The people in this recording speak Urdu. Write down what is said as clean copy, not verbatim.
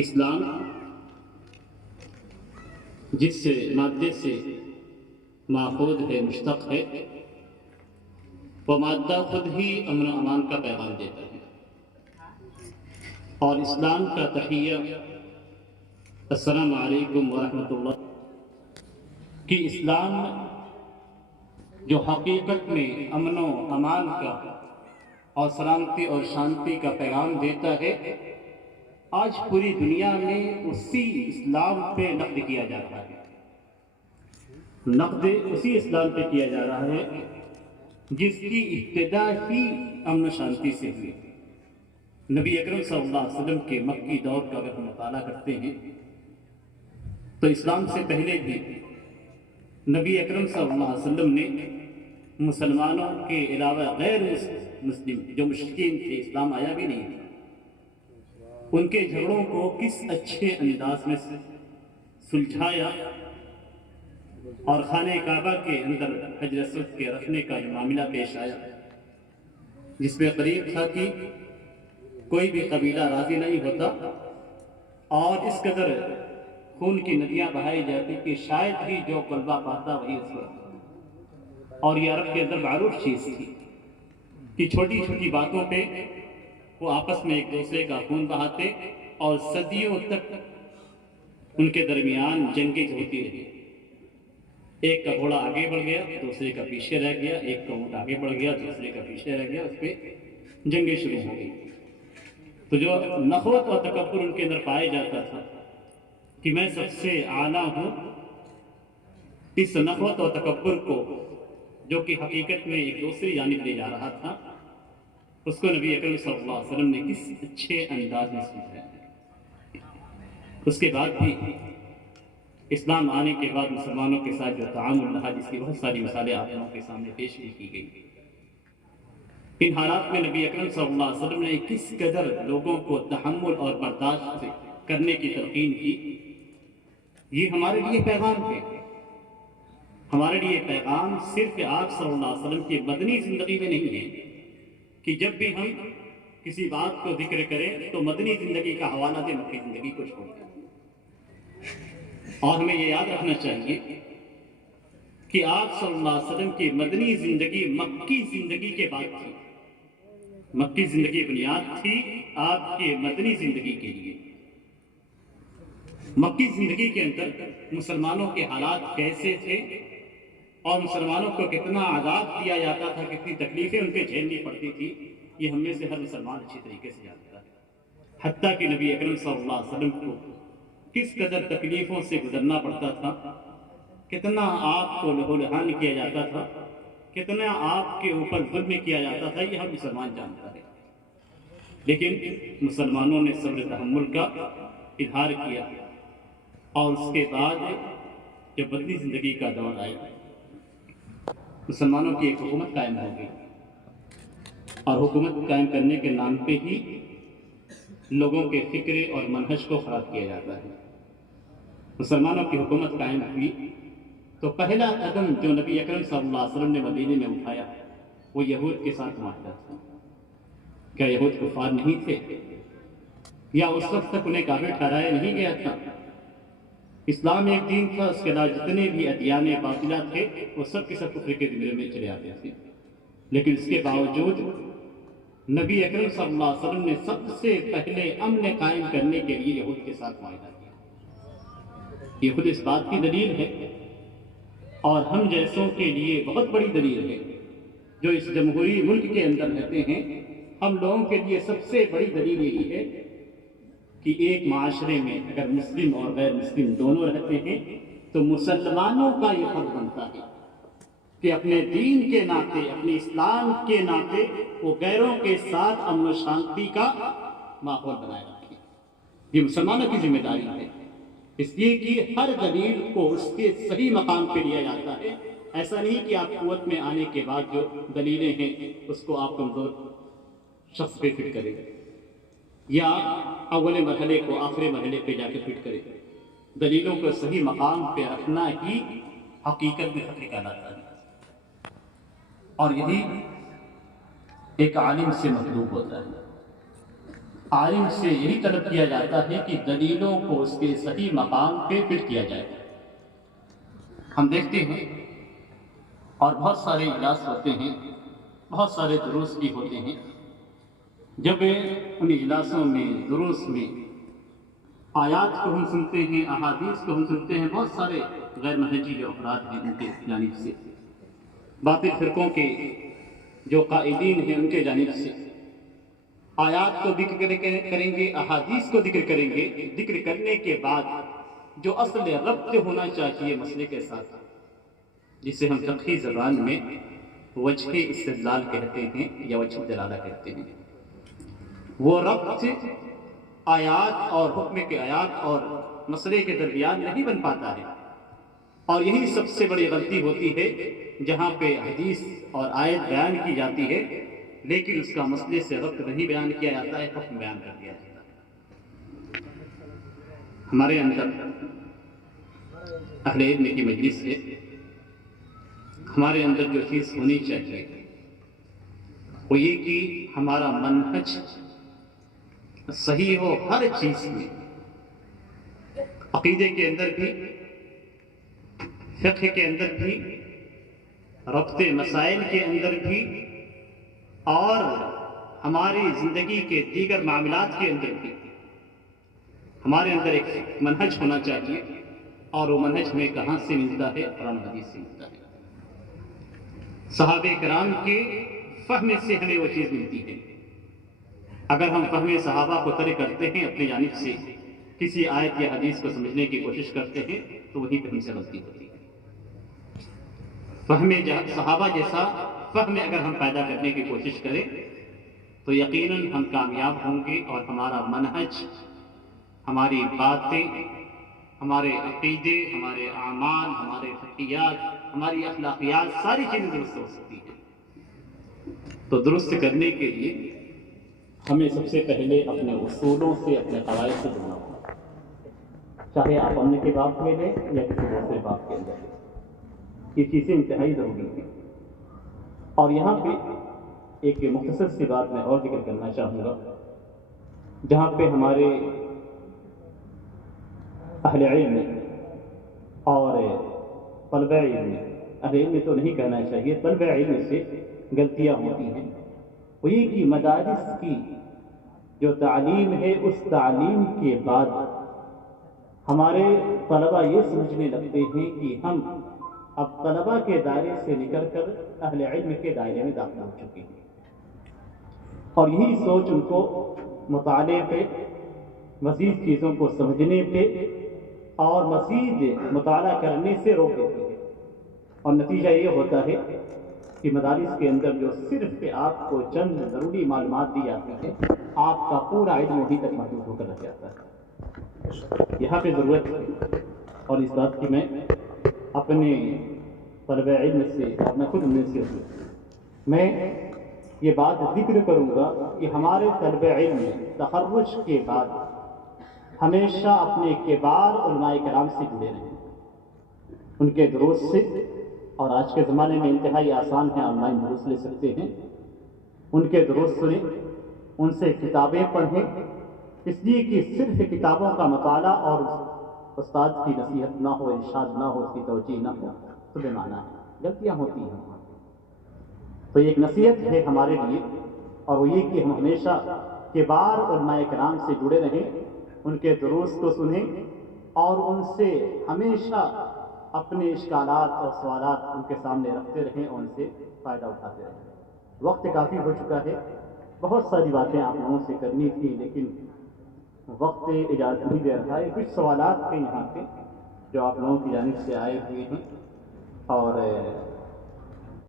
اسلام جس سے مادے سے ماخوذ ہے، مشتق ہے، وہ مادہ خود ہی امن و امان کا پیغام دیتا ہے۔ اور اسلام کا تحیہ السلام علیکم ورحمۃ اللہ کہ اسلام جو حقیقت میں امن و امان کا اور سلامتی اور شانتی کا پیغام دیتا ہے، آج پوری دنیا میں اسی اسلام پہ نقد کیا جا رہا ہے۔ نقد اسی اسلام پہ کیا جا رہا ہے جس کی ابتدا ہی امن و شانتی سے ہوئی۔ نبی اکرم صلی اللہ علیہ وسلم کے مکی دور کا اگر ہم مطالعہ کرتے ہیں تو اسلام سے پہلے بھی نبی اکرم صلی اللہ علیہ وسلم نے مسلمانوں کے علاوہ غیر مسلم جو مشرکین تھے، اسلام آیا بھی نہیں تھا، ان کے جھگڑوں کو کس اچھے انداز میں سلجھایا اور خانہ کعبہ کے اندر حجر اسود کے رکھنے کا جو معاملہ پیش آیا، جس میں قریب تھا کہ کوئی بھی قبیلہ راضی نہیں ہوتا اور اس قدر خون کی ندیاں بہائی جاتی کہ شاید ہی جو قلبہ پاتا وہی اس کو رکھتا۔ اور یہ عرب کے اندر معروف چیز تھی کہ چھوٹی چھوٹی باتوں پہ وہ آپس میں ایک دوسرے کا خون بہاتے اور صدیوں تک ان کے درمیان جنگیں ہوتی رہی۔ ایک کا گھوڑا آگے بڑھ گیا، دوسرے کا پیچھے رہ گیا، ایک کا اونٹ آگے بڑھ گیا، دوسرے کا پیچھے رہ گیا، اس پہ جنگیں شروع ہو گئی۔ تو جو نخوت اور تکبر ان کے اندر پایا جاتا تھا کہ میں سب سے اعلیٰ ہوں، اس نخوت اور تکبر کو جو کہ حقیقت میں ایک دوسری جانب لے جا رہا تھا، اس کو نبی اکرم صلی اللہ علیہ وسلم نے کس اچھے انداز میں سمجھایا۔ اس کے بعد بھی اسلام آنے کے بعد مسلمانوں کے ساتھ جو تعامل رہا، جس کی بہت ساری مثالیں آپ لوگوں کے سامنے پیش بھی کی گئی۔ ان حالات میں نبی اکرم صلی اللہ علیہ وسلم نے کس قدر لوگوں کو تحمل اور برداشت کرنے کی تلقین کی، یہ ہمارے لیے پیغام ہے۔ ہمارے لیے پیغام صرف آپ صلی اللہ علیہ وسلم کی مدنی زندگی میں نہیں ہے کہ جب بھی ہم کسی بات کو ذکر کریں تو مدنی زندگی کا حوالہ دیں، مکی زندگی کو چھوڑ دیں۔ اور ہمیں یہ یاد رکھنا چاہیے کہ آپ صلی اللہ علیہ وسلم کی مدنی زندگی مکی زندگی کے بعد تھی۔ مکی زندگی بنیاد تھی آپ کے مدنی زندگی کے لیے۔ مکی زندگی کے اندر مسلمانوں کے حالات کیسے تھے اور مسلمانوں کو کتنا عذاب دیا جاتا تھا، کتنی تکلیفیں ان پہ جھیلنی پڑتی تھی، یہ ہم میں سے ہر مسلمان اچھی طریقے سے جانتا ہے۔ حتیٰ کہ نبی اکرم صلی اللہ علیہ وسلم کو کس قدر تکلیفوں سے گزرنا پڑتا تھا، کتنا آپ کو لہو لہان کیا جاتا تھا، کتنا آپ کے اوپر ظلم کیا جاتا تھا، یہ ہر مسلمان جانتا ہے۔ لیکن مسلمانوں نے صبر تحمل کا اظہار کیا اور اس کے بعد جب مدنی زندگی کا دور آیا، مسلمانوں کی ایک حکومت قائم ہو گئی اور حکومت قائم کرنے کے نام پہ ہی لوگوں کے فکر اور منہج کو خراب کیا جاتا ہے۔ مسلمانوں کی حکومت قائم ہوئی تو پہلا قدم جو نبی اکرم صلی اللہ علیہ وسلم نے مدینے میں اٹھایا وہ یہود کے ساتھ معاہدہ تھا۔ کیا یہود کفار نہیں تھے؟ یا اس وقت تک انہیں کافر ٹھہرایا نہیں گیا تھا؟ اسلام ایک دین تھا، اس کے بعد جتنے بھی ادیان باطلہ تھے وہ سب کے سب کفر کے زمرے میں چلے آتے تھے۔ لیکن اس کے باوجود نبی اکرم صلی اللہ علیہ وسلم نے سب سے پہلے امن قائم کرنے کے لیے یہود کے ساتھ معاہدہ کیا۔ یہ خود اس بات کی دلیل ہے اور ہم جیسوں کے لیے بہت بڑی دلیل ہے، جو اس جمہوری ملک کے اندر رہتے ہیں، ہم لوگوں کے لیے سب سے بڑی دلیل یہی ہے کہ ایک معاشرے میں اگر مسلم اور غیر مسلم دونوں رہتے ہیں تو مسلمانوں کا یہ فرض بنتا ہے کہ اپنے دین کے ناطے، اپنے اسلام کے ناطے وہ غیروں کے ساتھ امن و شانتی کا ماحول بنائے رکھیں۔ یہ مسلمانوں کی ذمہ داری ہے، اس لیے کہ ہر دلیل کو اس کے صحیح مقام پہ لیا جاتا ہے۔ ایسا نہیں کہ آپ قوت میں آنے کے بعد جو دلیلیں ہیں اس کو آپ کمزور شخص پہ فٹ کریں یا اول مرحلے کو آخری مرحلے پہ جا کے فٹ کریں۔ دلیلوں کو صحیح مقام پہ رکھنا ہی حقیقت میں حق کہلاتا ہے، اور یہی ایک عالم سے مطلوب ہوتا ہے۔ عالم سے یہی طلب کیا جاتا ہے کہ دلیلوں کو اس کے صحیح مقام پہ فٹ کیا جائے۔ ہم دیکھتے ہیں اور بہت سارے اجلاس ہوتے ہیں، بہت سارے دروس بھی ہوتے ہیں، جب ان اجلاسوں میں دروس میں آیات کو ہم سنتے ہیں، احادیث کو ہم سنتے ہیں، بہت سارے غیر منہجی جو افراد ہیں ان کے جانب سے، باطل فرقوں کے جو قائدین ہیں ان کے جانب سے آیات کو ذکر کریں گے، احادیث کو ذکر کریں گے، ذکر کرنے کے بعد جو اصل ربط ہونا چاہیے مسئلے کے ساتھ، جسے ہم فقہی زبان میں وجہ استدلال کہتے ہیں یا وجہ دلالہ کہتے ہیں، وہ ربط آیات اور حکم کے آیات اور مسئلے کے درمیان نہیں بن پاتا ہے، اور یہی سب سے بڑی غلطی ہوتی ہے جہاں پہ حدیث اور آیت بیان کی جاتی ہے لیکن اس کا مسئلے سے ربط نہیں بیان کیا جاتا ہے، حکم بیان کر دیا جاتا ہے۔ ہمارے اندر اہل علم کی مجلس ہے، ہمارے اندر جو چیز ہونی چاہیے وہ یہ کہ ہمارا منہج صحیح ہو ہر چیز میں، عقیدے کے اندر بھی، فقہ کے اندر بھی، ربط مسائل کے اندر بھی، اور ہماری زندگی کے دیگر معاملات کے اندر بھی ہمارے اندر ایک منہج ہونا چاہیے، اور وہ منہج ہمیں کہاں سے ملتا ہے؟ قرآن حدیث سے ملتا ہے۔ صحابہ کرام کے فہم سے ہمیں وہ چیز ملتی ہے۔ اگر ہم فہم صحابہ کو ترک کرتے ہیں، اپنی جانب سے کسی آیت یا حدیث کو سمجھنے کی کوشش کرتے ہیں، تو وہی کہیں سے غلطی ہوتی ہے۔ فہم صحابہ جیسا فہم اگر ہم پیدا کرنے کی کوشش کریں تو یقیناً ہم کامیاب ہوں گے، اور ہمارا منہج، ہماری باتیں، ہمارے عقیدے، ہمارے اعمال، ہمارے فقہیات، ہماری اخلاقیات، ساری چیزیں درست ہو سکتی ہیں۔ تو درست کرنے کے لیے ہمیں سب سے پہلے اپنے اصولوں سے، اپنے قواعد سے جڑنا ہوگا، چاہے آپ اپنے کے باب میں لیں یا کسی دوسرے باب کے اندر لیں، یہ چیزیں انتہائی ضروری ہیں۔ اور یہاں پہ ایک مختصر سی بات میں اور ذکر کرنا چاہوں گا، جہاں پہ ہمارے اہل علم اور طلبہ علم، اہل علم تو نہیں کہنا چاہیے، طلبہ علم سے غلطیاں ہوتی ہیں، وہ یہ کہ مدارس کی جو تعلیم ہے اس تعلیم کے بعد ہمارے طلبہ یہ سمجھنے لگتے ہیں کہ ہم اب طلبہ کے دائرے سے نکل کر اہل علم کے دائرے میں داخل ہو چکے ہیں، اور یہی سوچ ان کو مطالعے پہ، مزید چیزوں کو سمجھنے پہ اور مزید مطالعہ کرنے سے روک دیتی ہے، اور نتیجہ یہ ہوتا ہے کہ مدارس کے اندر جو صرف آپ کو چند ضروری معلومات دی جاتی ہیں، آپ کا پورا علم وہیں تک محدود ہو کر رہ جاتا ہے۔ یہاں پہ ضرورت ہے، اور اس بات کی میں اپنے طلبہ علم سے، اور میں خود ان سے میں یہ بات ذکر کروں گا کہ ہمارے طلبہ علم تخرج کے بعد ہمیشہ اپنے کبار علماء کرام سے جڑے رہیں، ان کے دروس سے، اور آج کے زمانے میں انتہائی آسان ہے، آن لائن دروس لے سکتے ہیں، ان کے دروس سنیں، ان سے کتابیں پڑھیں، اس لیے کہ صرف کتابوں کا مطالعہ اور استاد کی نصیحت نہ ہو، ارشاد نہ ہو، اس کی توجیہ نہ ہو تو بے معنی ہے، غلطیاں ہوتی ہیں۔ تو یہ ایک نصیحت ہے ہمارے لیے، اور وہ یہ کہ ہم ہمیشہ کبار علماء کرام سے جڑے رہیں، ان کے دروس کو سنیں، اور ان سے ہمیشہ اپنے اشکالات اور سوالات ان کے سامنے رکھتے رہیں، اور ان سے فائدہ اٹھاتے رہیں۔ وقت کافی ہو چکا ہے، بہت ساری باتیں آپ لوگوں سے کرنی تھی، لیکن وقت اجازت نہیں دے رہا ہے۔ کچھ سوالات ہیں یہاں پہ جو آپ لوگوں کی جانب سے آئے ہوئے ہیں، اور